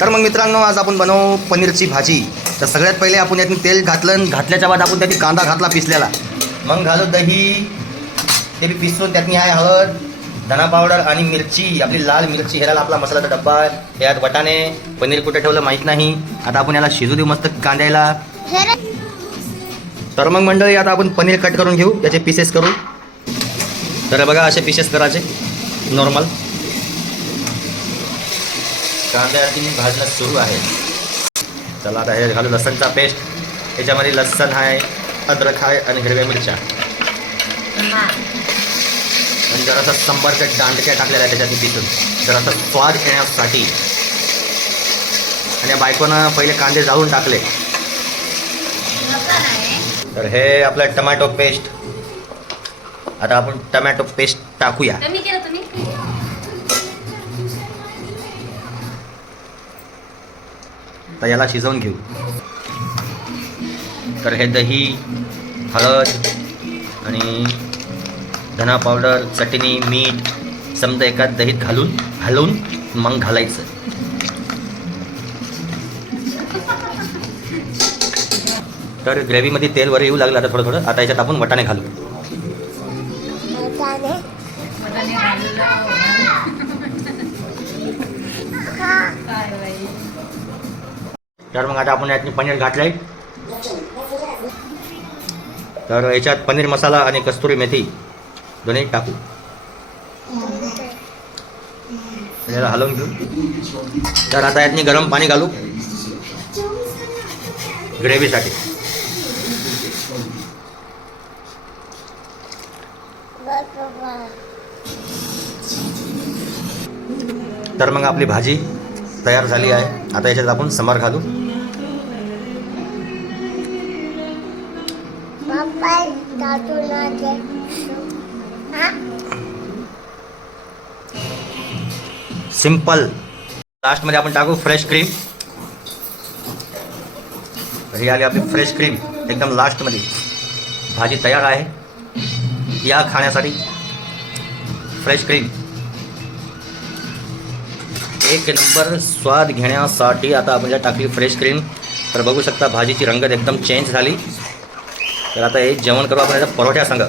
तर मग मित्रांनो, आज आपण बनवू पनीरची भाजी. तर सगळ्यात पहिले आपण यातून तेल घातलं, घातल्याच्या बाद आपण त्यात कांदा घातला पिसलेला, मग घालू दही, ते बी पिसून त्यातनी आहे हळद, धना पावडर आणि मिरची, आपली लाल मिरची, हेराला आपला मसाल्याचा डब्बा, यात वाटाणे, पनीर कुठे ठेवलं माहीत नाही. आता आपण याला शिजू देऊ मस्त कांद्याला. तर मग मंडळी, आता आपण पनीर कट करून घेऊ, त्याचे पीसेस करू. तर बघा, असे पीसेस करायचे नॉर्मल. कांद्याची भाजणं सुरू आहे. चला आता हे घालू लसणचा पेस्ट. याच्यामध्ये लसण आहे, अद्रक आहे आणि हिरव्या मिरच्या आणि जरासा संबारच्या दांडक्या टाकलेल्या आहे त्याच्यात पिसून, जरासा स्वाद येण्यासाठी. आणि बायकोनं पहिले कांदे जाळून टाकले. तर हे आपलं टमॅटो पेस्ट. आता आपण टमॅटो पेस्ट टाकूया. तर याला शिजवून घेऊ. तर हे दही, हळद आणि धना पावडर, चटणी, मीठ समजा एका दहीत घालून मग घालायचं. तर ग्रेव्हीमध्ये तेल वर येऊ लागलं आता थोडं थोडं. आता याच्यात आपण वटाणे घालू. तर मग आता आपण यात पनीर घातलंय. तर याच्यात पनीर मसाला आणि कस्तुरी मेथी दोन्ही टाकू. याला हलवून घेऊ. तर आता यातनी गरम पाणी घालू ग्रेव्हीसाठी. तर मग आपली भाजी तयार झाली आहे. आता याच्यात आपण सांबार घालू. सिंपल. लास्टमध्ये आपण टाकू फ्रेश क्रीम. ही आली आपली फ्रेश क्रीम एकदम लास्टमध्ये. भाजी तयार आहे या खाण्यासाठी. फ्रेश क्रीम एक नंबर स्वाद घेण्यासाठी आता आपण टाकली फ्रेश क्रीम. तर बघू शकता भाजीची रंगत एकदम चेंज झाली. तर आता हे जेवण करू आपण याच्या परोठ्या संग.